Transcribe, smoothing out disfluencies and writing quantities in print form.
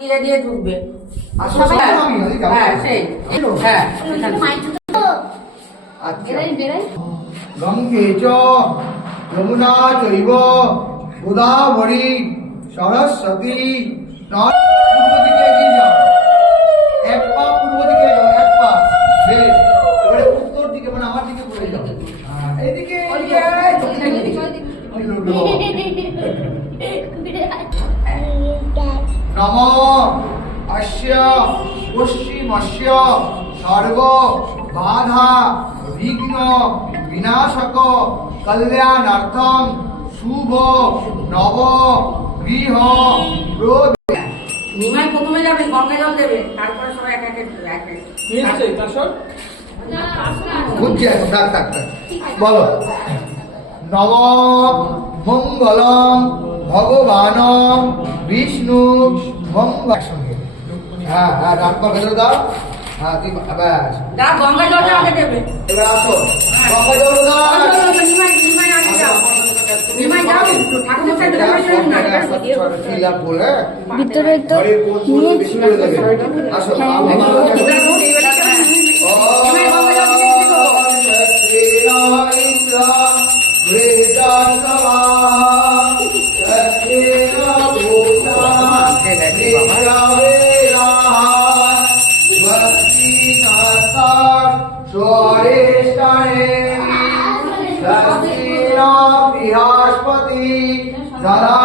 দিয়ে দিয়ে ঢুকবে গঙ্গে চ যমুনা চৈব গোদাবরী সরস্বতী। পূর্ব দিকে এগিয়ে যাও, এক পা পূর্ব দিকে এগোও, এক পা। বেশ, এবারে উত্তর দিকে মানে আমার দিকে ঘুরে যাও। এইদিকে নম অস্য পশ্চিমস্য সর্ব বাধা বিঘ্ন বিনাশক কল্যাণার্থম শুভ নব গৃহ প্রবেশ। নিমাই প্রথমে যাবে, গঙ্গা জল দেবে, তারপরে সবাই এক এক বুঝছি এখন, থাক থাক থাক, বলো। নম মঙ্গলম ভগবান বিষ্ণু মঙ্গল সঙ্গে। হ্যাঁ হ্যাঁ, ডান পা ভেতরে দাও। হ্যাঁ তুই ব্যাস, গঙ্গা জলটা আগে দেবে। এবার আসো, গঙ্গা জল দাও। নিমাই আগে যাও, নিমাই যাও, ঠাকুর মশাই দেবে না। ভিতরে তো বেশি করে দেবে। আসো, বৃহস্পতি দাদা